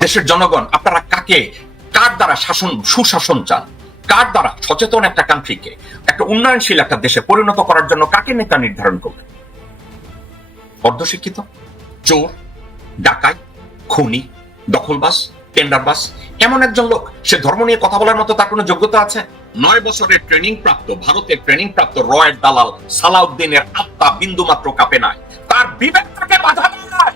দেশের জনগণ, আপনারা কাকে, কার দ্বারা শাসন, সুশাসন চান? কার দ্বারা সচেতন একটা কান্ট্রিকে একটা উন্নয়নশীল একটা দেশে পরিণত করার জন্য কাকে নেতা নির্ধারণ করবেন? অর্ধশিক্ষিত, চোর, ডাকাই, খুনি দখলবাস টেন্ডারবাস এমন একজন লোক, সে ধর্ম নিয়ে কথা বলার মতো তার কোনো যোগ্যতা আছে? নয় বছরের ট্রেনিং প্রাপ্ত, ভারতের ট্রেনিং প্রাপ্ত রয়ের দালাল সালাউদ্দিনের আত্মা বিন্দু মাত্র কাঁপে নাই। তার বিবেক তাকে বাধা দেয়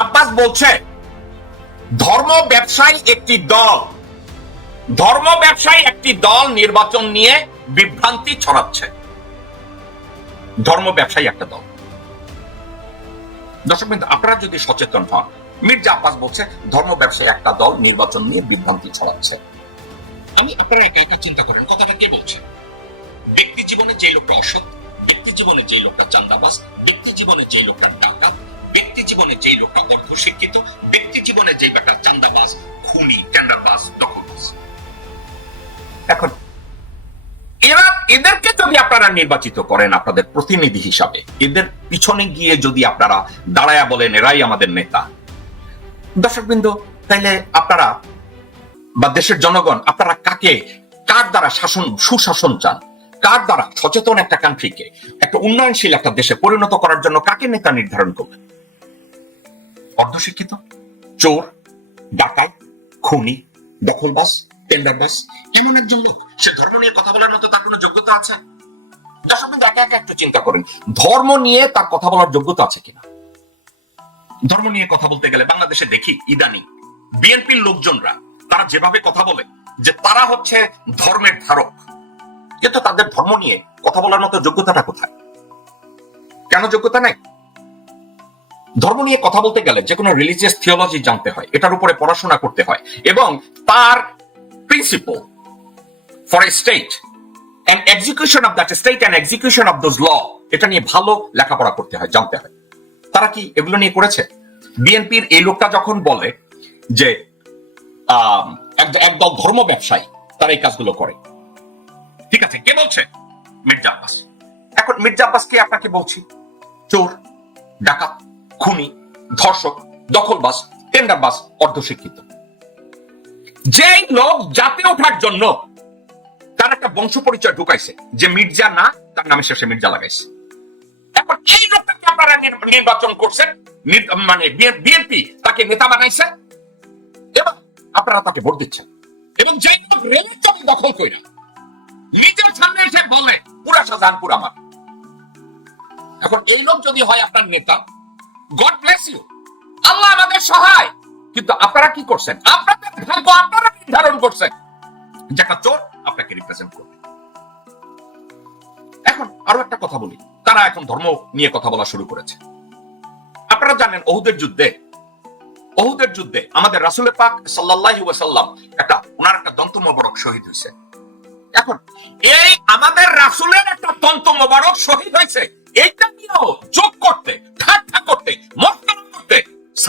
আব্বাস বলছে ধর্ম ব্যবসায়ী একটি দল। ধর্ম ব্যবসায়ী একটি দল নির্বাচন নিয়ে বিভ্রান্তি ছড়াচ্ছে। ধর্ম ব্যবসায়ী একটা দল। দর্শক বিন্দু, আপনারা যদি সচেতন হন, মির্জা আব্বাস বলছে, ধর্ম ব্যবসায়ী একটা দল নির্বাচন নিয়ে বিভ্রান্তি ছড়াচ্ছে। আমি আপনারা একা একা চিন্তা করেন, কথাটা কে বলছে? ব্যক্তি জীবনে যে লোকটা অসৎ, ব্যক্তি জীবনে যে লোকটা চান্দাবাস ব্যক্তি জীবনে যে লোকটা ডাকাত ব্যক্তি জীবনে যেই লোকটা অর্ধ শিক্ষিত, ব্যক্তি জীবনে যেই লোকটা চান্দাবাজ, খুনি, টেন্ডারবাজ, দখলবাজ। এখন, এরা, এদেরকে যদি আপনারা নির্বাচিত করেন আপনাদের প্রতিনিধি হিসাবে, এদের পিছনে গিয়ে যদি আপনারা দাঁড়ায়া বলেন, এরাই আমাদের নেতা। দর্শকবৃন্দ, তাইলে আপনারা বা দেশের জনগণ, আপনারা কাকে, কার দ্বারা শাসন, সুশাসন চান? কার দ্বারা সচেতন একটা কান্ট্রিকে একটা উন্নয়নশীল একটা দেশে পরিণত করার জন্য কাকে নেতা নির্ধারণ করবেন? অর্ধশিক্ষিত চোর ডাকাই খুনি দখলবাস টেন্ডারবাস এমন একজন লোক। সে ধর্ম নিয়ে কথা বলার মতো তার কোনো যোগ্যতা আছে? একা একা একটু চিন্তা করেন, ধর্ম নিয়ে তার কথা বলার যোগ্যতা আছে কিনা? ধর্ম নিয়ে কথা বলতে গেলে বাংলাদেশে দেখি ইদানিং বিএনপির লোকজনরা, তারা যেভাবে কথা বলে যে তারা হচ্ছে ধর্মের ধারক, কিন্তু তাদের ধর্ম নিয়ে কথা বলার মতো যোগ্যতাটা কোথায়? কেন যোগ্যতা নাই? ধর্ম নিয়ে কথা বলতে গেলে যে কোনো রিলিজিয়াস থিওলজি জানতে হয়, এটার উপরে পড়াশোনা করতে হয় এবং তার principle for a state and execution of that state and execution of those law এটা নিয়ে ভালো লেখাপড়া করতে হয়, জানতে হয়। তারা কি এগুলো নিয়ে করেছে? বিএনপির এই লোকটা যখন বলে যে একদল ধর্ম ব্যবসায়ী তারা এই কাজগুলো করে, ঠিক আছে, কে বলছে? মির্জা আব্বাস। এখন মির্জা আব্বাসকে আপনাকে বলছি, চোর, ডাকাত। খুনি, ধর্ষক দখলবাস টেন্ডারবাস অর্ধশিক্ষিত। যেই লোক জাতে ওঠার জন্য তার একটা বংশ পরিচয় ঢুকাইছে, যে মির্জা না, তার নামে শেষে মির্জা লাগাইছে। এখন এই লোকটাকে আপনারা নির্বাচন করছেন মানে বিএনপি তাকে নেতা বানাইছে, এবং আপনারা তাকে ভোট দিচ্ছেন। এবং যেই লোক রেলের জমি দখল করে নিজের সামনে এসে বলে, পুরা শাহজাহানপুর আমার এখন এই লোক যদি হয় আপনার নেতা গড ব্লেস ইউ আল্লাহ আমাদের সহায়। কিন্তু আপনারা কি করছেন? আপনাদের ভাগ্য আপনারা নির্ধারণ করছেন। যে একটা চোর, আপনাকে রিপ্রেজেন্ট করবে। এখন আরও একটা কথা বলি। তারা এখন ধর্ম নিয়ে কথা বলা শুরু করেছে। আপনারা জানেন ওহুদের যুদ্ধে ওহুদের যুদ্ধে আমাদের রাসুলের পাক সাল্লাল্লাহু ওয়াসাল্লাম একটা, ওনার একটা দন্ত মোবারক শহীদ হয়েছে। এখন এই আমাদের রাসুলের একটা দন্ত মোবারক শহীদ হয়েছে, এইটা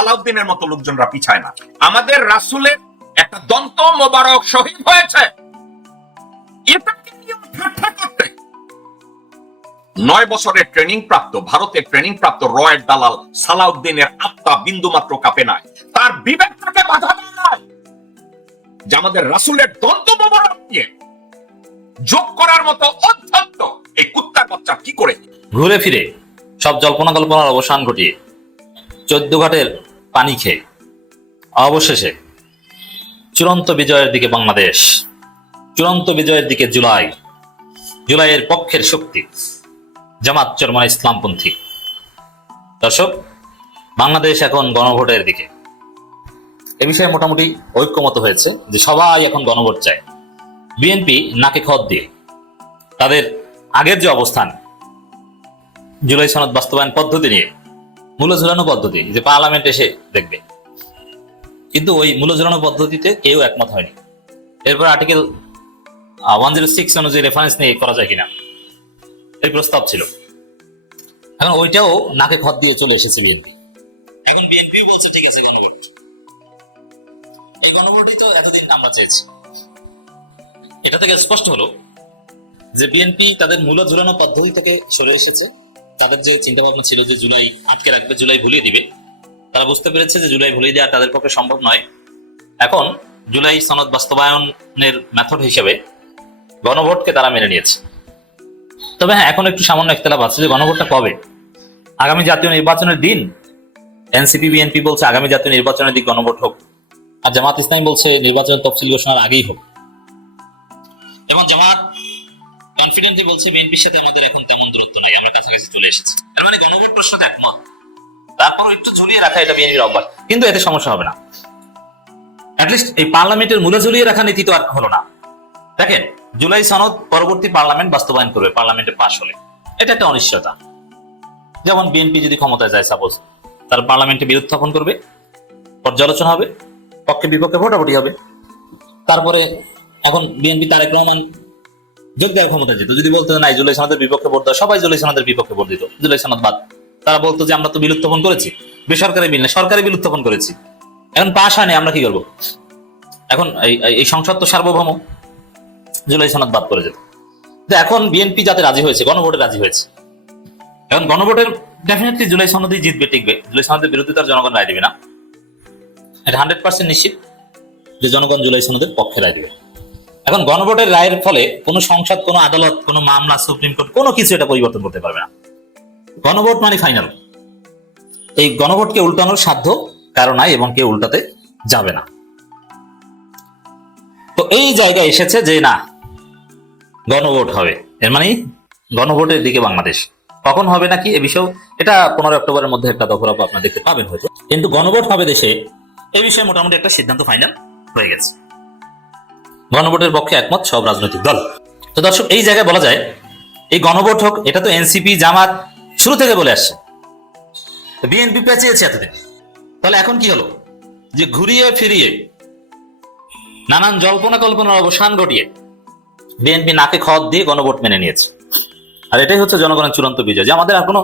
সালাউদ্দিনের মতো লোকজনরা পিছায় না। আমাদের রাসুলের একটা দন্ত মোবারক শহীদ হয়েছে। নয় বছরের ট্রেনিং প্রাপ্ত, ভারতের ট্রেনিং প্রাপ্ত রয়ের দালাল সালাউদ্দিনের আত্মা বিন্দু মাত্র কাঁপে নাই। তার বিবেক তাকে বাধা দেয় নাই। যে আমাদের রাসুলের দন্ত মোবারক নিয়ে যোগ করার মতো অত্যন্ত এই কুত্তার বাচ্চা কি করে? ঘুরে ফিরে সব জল্পনা কল্পনার অবসান ঘটিয়ে। চোদ্দ ঘাটের পানি খেয়ে। অবশেষে চূড়ান্ত বিজয়ের দিকে বাংলাদেশ। চূড়ান্ত বিজয়ের দিকে জুলাই। জুলাইয়ের পক্ষের শক্তি, জামাত চরমান ইসলামপন্থী। দর্শক, বাংলাদেশ এখন গণভোটের দিকে। এ বিষয়ে মোটামুটি ঐক্যমত হয়েছে যে সবাই এখন গণভোট চায়। বিএনপি নাকে খত দিয়ে। তাদের আগের যে অবস্থান, জুলাই সনদ বাস্তবায়ন পদ্ধতি নিয়ে মূল্য ঝুলানো পদ্ধতি যে পার্লামেন্ট এসে দেখবে। কিন্তু ওই মূল্য ঝুলানো পদ্ধতিতে কেউ একমত হয়নি। এরপর আর্টিকেল ওয়ান জিরো সিক্স অনুযায়ী রেফারেন্স নিয়ে করা যায় কিনা এই প্রস্তাব ছিল। এখন ওইটাও নাকে খত দিয়ে চলে এসেছে বিএনপি এখন বিএনপি বলছে, ঠিক আছে, গণভোট। এই গণভোটই তো এতদিন আমরা চেয়েছি। এটা থেকে স্পষ্ট হলো যে বিএনপি তাদের মূল ঝুলানো পদ্ধতি থেকে সরে এসেছে। তাদের যে চিন্তা ভাবনা ছিল যে জুলাই আটকে রাখবে, জুলাই ভুলিয়ে দিবে, তারা বুঝতে পেরেছে যে জুলাই ভুলিয়ে দেওয়া তাদের পক্ষে সম্ভব নয়। এখন জুলাই সনদ বাস্তবায়নের মেথড হিসেবে গণভোটকে তারা মেনে নিয়েছে। তবে হ্যাঁ এখন একটু সামান্য একতলাপ আছে যে গণভোটটা কবে? আগামী জাতীয় নির্বাচনের দিন এনসিপি, বিএনপি বলছে আগামী জাতীয় নির্বাচনের দিক গণভোট হোক, আর জামাত ইসলামী বলছে নির্বাচনের তফসিল ঘোষণার আগেই হোক। এবং জামাত কনফিডেন্টলি বলছে, বিএনপির সাথে আমাদের এখন তেমন দূরত্ব নাই, আমরা কাছাকাছি চলে এসেছি। তার মানে গণভোট প্রশ্নটা একমত। তারপর একটু ঝুলিয়ে রাখা এটা বিএনপির অভ্যাস। কিন্তু এতে সমস্যা হবে না। অ্যাটলিস্ট এই পার্লামেন্টের মূলে ঝুলিয়ে রাখা নীতি তো আর হলো না। দেখেন, জুলাই সনদ পরবর্তী পার্লামেন্ট বাস্তবায়ন করবে, পার্লামেন্টে পাশ হলে। এটা একটা অনিশ্চয়তা। যেমন বিএনপি যদি ক্ষমতায় যায় সাপোজ তার পার্লামেন্টে বিরোধ স্থাপন করবে, পর্যালোচনা হবে পক্ষে বিপক্ষে ভোটাভুটি হবে। তারপরে এখন বিএনপি তারেক রহমান যোগ দেওয়ার ক্ষমতা যেত যদি বলতো, না জুলাই সনদের বিপক্ষে ভোট দাও। সবাই জুলাই সনদের বিপক্ষে ভোট দিত। জুলাই সনদ বাদ। তারা বলতো যে, আমরা তো বিল করেছি। বেসরকারি বিল না সরকারি বিল করেছি। এখন পাশ হয়নি, আমরা কি করব? এখন এই সংসদ তো সার্বভৌম। জুলাই সনদ বাদ করে যেত। তো এখন বিএনপি যাতে রাজি হয়েছে, গণভোটে রাজি হয়েছে। এখন গণভোটের ডেফিনেটলি জুলাই সনদই জিতবে, টিকবে। জুলাই সনদের বিরুদ্ধে তার জনগণ রায় দিবে না। এটা হান্ড্রেড পার্সেন্ট নিশ্চিত যে, জনগণ জুলাই সনদের পক্ষে রায় দিবে। এখন গণভোটের রায়ের ফলে কোনো সংসদ, কোনো আদালত, কোনো মামলা, সুপ্রিম কোর্ট, কোনো কিছু এটা পরিবর্তন করতে পারবে না। গণভোট মানে ফাইনাল এই গণভোটকে উল্টানোর সাধ্য কারও নাই এবং কেউ উল্টাতে যাবে না। তো এই জায়গায় এসেছে যে না, গণভোট হবে। এর মানে গণভোটের দিকে বাংলাদেশ। কখন হবে নাকি এ বিষয়ে এটা পনেরো অক্টোবরের মধ্যে একটা দফরফ আপনার দেখতে পাবেন হয়তো। কিন্তু গণভোট হবে দেশে এই বিষয়ে মোটামুটি একটা সিদ্ধান্ত ফাইনাল হয়ে গেছে। গণভোটের পক্ষে একমত সব রাজনৈতিক দল। তো দর্শক, এই জায়গায় বলা যায়, এই গণভোট হোক, এটা তো এনসিপি জামাত শুরু থেকে বলে আসছে। বিএনপি পেঁচিয়েছে এতদিন। তাহলে এখন কি হলো? যে ঘুরিয়ে ফিরিয়ে, নানান জল্পনা কল্পনার অবসান ঘটিয়ে বিএনপি নাকে খত দিয়ে গণভোট মেনে নিয়েছে। আর এটাই হচ্ছে জনগণের চূড়ান্ত বিজয়, যে আমাদের আর কোনো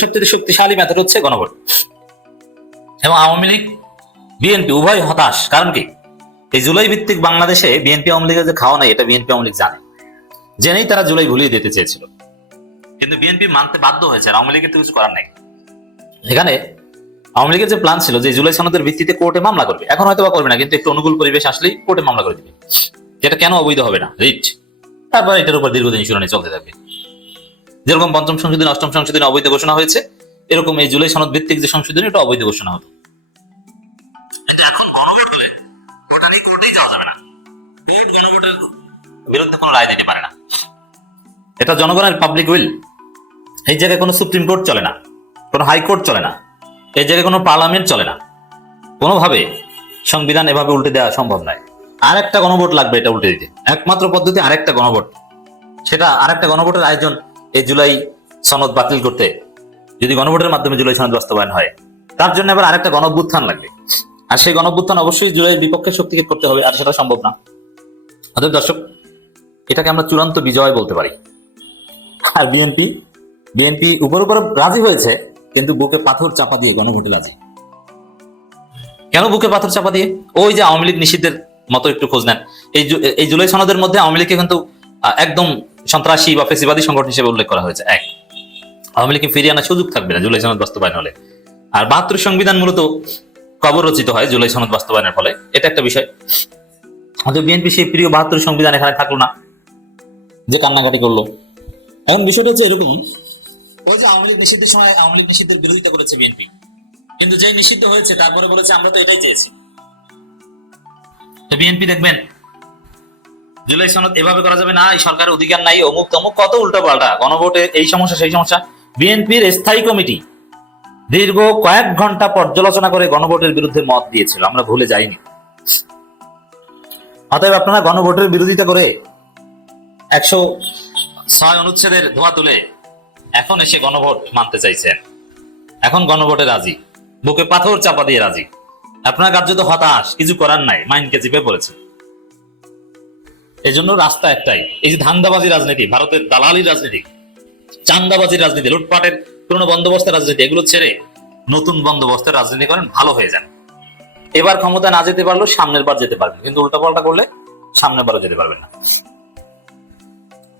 সবচেয়ে শক্তিশালী মেথড হচ্ছে গণভোট। এবং আওয়ামী লীগ বিএনপি উভয় হতাশ। কারণ কি? এই জুলাই ভিত্তিক বাংলাদেশে বিএনপি আওয়ামী লীগের যে খাওয়া নাই, এটা বিএনপি আওয়ামী লীগ জানে। জেনেই তারা জুলাই ভুলিয়ে দিতে চেয়েছিল। কিন্তু বিএনপি মানতে বাধ্য হয়েছে আওয়ামী লীগের তো কিছু করার নেই। এখানে আওয়ামী লীগের যে প্ল্যান ছিল যে জুলাই সনদের ভিত্তিতে কোর্টে মামলা করবে, এখন হয়তো বা করবে না, কিন্তু একটু অনুকূল পরিবেশ আসলেই কোর্টে মামলা করে দিবে। যেটা কেন অবৈধ হবে না? রিট তারপর এটার উপর দীর্ঘদিন শুনানি চলতে থাকবে। যেরকম পঞ্চম সংশোধনী, অষ্টম সংশোধনী অবৈধ ঘোষণা হয়েছে, এরকম এই জুলাই সনদ ভিত্তিক যে সংশোধনী, এটা অবৈধ ঘোষণা হতো। কোর্টেই যাওয়া যাবে না বিরুদ্ধে কোনো রায় দিতে পারে না। এটা জনগণের পাবলিক উইল এই জায়গায় কোনো সুপ্রিম কোর্ট চলে না, কোনো হাইকোর্ট চলে না, এই জায়গায় কোনো পার্লামেন্ট চলে না। কোনোভাবে সংবিধান এভাবে উল্টে দেওয়া সম্ভব নয়। আর একটা গণভোট লাগবে এটা উল্টে দিতে। একমাত্র পদ্ধতি আরেকটা গণভোট। সেটা আরেকটা গণভোটের আয়োজন এই জুলাই সনদ বাতিল করতে। যদি গণভোটের মাধ্যমে জুলাই সনদ বাস্তবায়ন হয়, তার জন্য আবার আরেকটা গণভ্যুত্থান লাগবে। আর সেই গণভ্যুত্থান অবশ্যই জুলাইয়ের বিপক্ষে শক্তিকে করতে হবে, আর সেটা সম্ভব না। অতএব দর্শক, এটাকে আমরা চূড়ান্ত বিজয় বলতে পারি। আর বিএনপি বিএনপি উপর উপর রাজি হয়েছে, কিন্তু বুকে পাথর চাপা দিয়ে গণভোটে রাজি। কেন বুকে পাথর চাপা দিয়ে? ওই যে আওয়ামী লীগ নিষিদ্ধের মতো একটু খোঁজ নেন। এই এই জুলাই সনদের মধ্যে আওয়ামী লীগকে কিন্তু একদম সন্ত্রাসী বা ফেসিবাদী সংগঠন হিসেবে উল্লেখ করা হয়েছে। এক, আওয়ামী লীগকে ফিরিয়ে আনার সুযোগ থাকবে না জুলাই সনদ বাস্তবায়ন হলে। আর বাহাত্তর সংবিধান মূলত কবর রচিত হয় জুলাই সনদ বাস্তবায়নের ফলে। এটা একটা বিষয়। আমাদের বিএনপি সেই প্রিয় বাহাত্তর সংবিধান এখানে থাকল না, যে কান্নাকাটি করল। এখন বিষয়টা হচ্ছে এরকম, ওই যে আওয়ামী লীগ নিষিদ্ধের সময় আওয়ামী লীগ নিষিদ্ধের বিরোধিতা করেছে বিএনপি। কিন্তু যে নিষিদ্ধ হয়েছে, তারপরে বলেছে, আমরা তো এটাই চেয়েছি। বিএনপি দেখবেন, জুলাই সনদ এভাবে করা যাবে না, এই সরকারের অধিকার নাই, অমুক তমুক, কত উল্টো পাল্টা গণভোটে এই সমস্যা, সেই সমস্যা। বিএনপির স্থায়ী কমিটি দীর্ঘ কয়েক ঘণ্টা পর্যালোচনা করে গণভোটের বিরুদ্ধে মত দিয়েছিল। আমরা ভুলে যাইনি। অতএব আপনারা গণভোটের বিরোধিতা করে একশো ছয় অনুচ্ছেদের ধোয়া তুলে এখন এসে গণভোট মানতে চাইছেন। এখন গণভোটে রাজি। বুকে পাথর চাপা দিয়ে রাজি। আপনার কার্যত হতাশ। কিছু করার নাই। মাইন্ডকে চিপে পড়েছে এই জন্য রাস্তা একটাই। এই যে ধান্দাবাজি রাজনীতি, ভারতের দালালি রাজনীতি চান্দাবাজির রাজনীতি, লুটপাটের পুরনো বন্দোবস্তের রাজনীতি, এগুলো ছেড়ে নতুন বন্দোবস্তের রাজনীতি করেন, ভালো হয়ে যান। এবার ক্ষমতা না যেতে পারলেও সামনের বার যেতে পারবেন, কিন্তু উল্টাপাল্টা করলে সামনের বারও যেতে পারবেন না।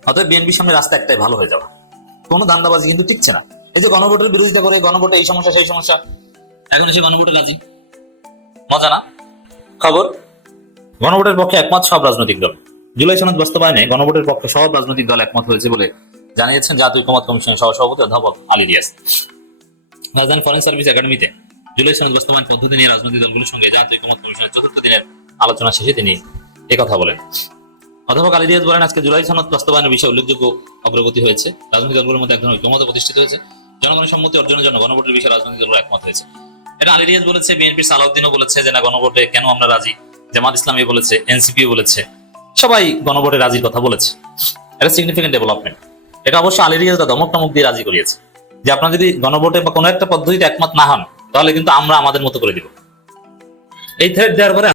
অতএব বিএনপির সামনে রাস্তা একটাই, ভালো হয়ে যাওয়া। কোনো ধান্দাবাজি কিন্তু টিকছে না। এই যে গণভোটের বিরোধিতা করে, গণভোটে এই সমস্যা, সেই সমস্যা এখন এসে গণভোটে রাজি। মজা না? খবর? গণভোটের পক্ষে একমত সব রাজনৈতিক দল। জুলাই সনদ বাস্তবায়নে গণভোটের পক্ষে সব রাজনৈতিক দল একমত হয়েছে বলে জানিয়েছেন জাতীয় ঐক্যমত কমিশনের সহসভাপতি অধ্যাপক আলী রিয়াজ। রাজধানী ফরেন সার্ভিস একাডেমিতে জুলাই সনদ বাস্তবায়ন পদ্ধতি নিয়ে রাজনৈতিক দলগুলোর সঙ্গে জাতীয় ঐক্যমত কমিশনের চতুর্থ দিনের আলোচনা শেষে তিনি একথা বলেন। অধ্যাপক আলী রিয়াজ বলেন, আজকে জুলাই সনদ বাস্তবায়নের বিষয়ে উল্লেখযোগ্য অগ্রগতি হয়েছে। রাজনৈতিক দলগুলোর মধ্যে এক ধরনের ঐক্যমত প্রতিষ্ঠিত হয়েছে। জনগণের সম্মতি অর্জনের জন্য গণভোটের বিষয়ে রাজনৈতিক দলগুলো একমত হয়েছে। এটা আলী রিয়াজ বলেছে বিএনপির সালাউদ্দিনও বলেছে যে না, গণভোটে কেন আমরা রাজি? জামাত ইসলামী বলেছে এনসিপি বলেছে। সবাই গণভোটে রাজির কথা বলেছে। এটা সিগনিফিকেন্ট ডেভেলপমেন্ট এটা অবশ্য আলী রিয়াজ দমক টমক দিয়ে রাজি করিয়েছে। যে আপনার যদি গণভোটে বা কোনো একটা পদ্ধতিতে একমত না হন, তাহলে কিন্তু আমরা আমাদের মতো করে দিব। এই থ্রেড দেওয়ার পরে